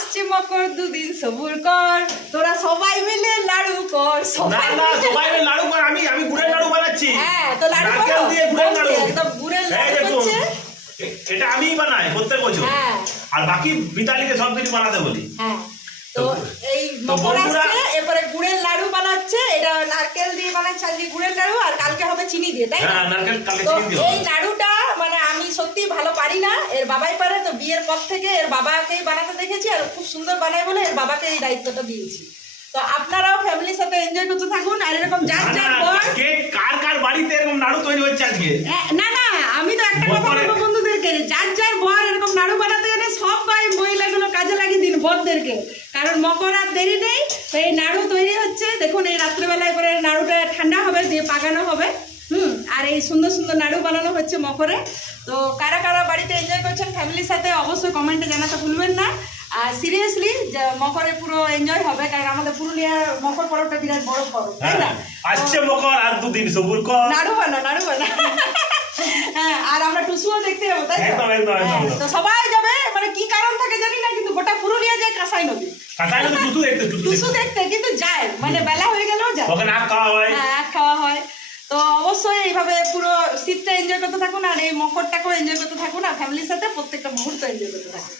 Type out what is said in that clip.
আসছে মকর, দুদিন সবুর কর, তোরা সবাই মিলে লাড়ু কর। না না সবাই মিলে লাড়ু কর, আমি গুড়ের লাড়ু বানাচ্ছি। হ্যাঁ তো লাড়ু নারকেল দিয়ে গুড়ের লাড়ু, একদম গুড়ের এই লাড়ু দেখুন হচ্ছে। এটা আমিই বানাই প্রত্যেক বছর। হ্যাঁ আর বাকি মিতালিকে সব কিছু বানাতে বলি। হ্যাঁ তো এই তো মকর বন্ধুরা- আসছে, এরপরে গুড়ের লাড়ু বানাচ্ছে। এটা নারকেল দিয়ে বানাচ্ছে আজকে গুড়ের লাড়ু, আর কালকে হবে চিনি দিয়ে, তাই না? হ্যাঁ নারকেল কালে তো চিনি দিও। এই লাড়ুটা মানে আমি সত্যি ভালো পারি না, এর বাবাই পারে। তো বিয়ের পর থেকে এর বাবাকেই বানাতে দেখেছি, আর খুব সুন্দর বানায় বলে এর বাবাকে এই দায়িত্বটা দিয়েছি। তো আপনারাও ফ্যামিলির সাথে এনজয় করতে থাকুন। আর এরকম যার যার বর, কে কার কার বাড়িতে এরকম নাড়ু তৈরি হচ্ছে আজকে? না না আমি তো একটা কথা বলবো বন্ধুদেরকে, যার যার বর এরকম নাড়ু বানাতে জানে সবাই মহিলাগুলো কাজে লাগিয়ে দিন বরদেরকে, কারণ মকর আর দেরি নেই। তো এই নাড়ু তৈরি হচ্ছে, দেখুন এই রাত্রেবেলায় করে নাড়ুটা ঠান্ডা হবে, দিয়ে পাকানো হবে। আর এই সুন্দর সুন্দর নাড়ু বানানো হচ্ছে মকরে। তো কারা কারা বাড়িতে এনজয় করছেন ফ্যামিলির সাথে অবশ্যই কমেন্টে জানাতে ভুলবেন না। আর সিরিয়াসলি মকরে পুরো এনজয় হবে, কারণ আমাদের পুরুলিয়ার মকর পরবটা বিরাট বড় পরব, তাই না? আসছে মকর, আর দুদিন সবুর কর। নাড়ু বানা হ্যাঁ, আর আমরা টুসুও দেখতে যাবো, তাই তো? একদম একদম একদম। তো সবাই যাবে, মানে কি কারণ থাকে জানি না, কিন্তু গোটা পুরুলিয়া যায় কাঁসাই নদী কাঁসাই নদী টুসু দেখতে, টুসু দেখতে, কিন্তু যায়, মানে বেলা হয়ে গেলেও যায়। ওখানে আখ খাওয়া হয়। হ্যাঁ আখ খাওয়া হয়। তো অবশ্যই এইভাবে পুরো শীতটা এনজয় করতে থাকুন, আর এই মকরটাকেও এনজয় করতে থাকুন, আর ফ্যামিলির সাথে প্রত্যেকটা মুহূর্ত এনজয় করতে থাকুন।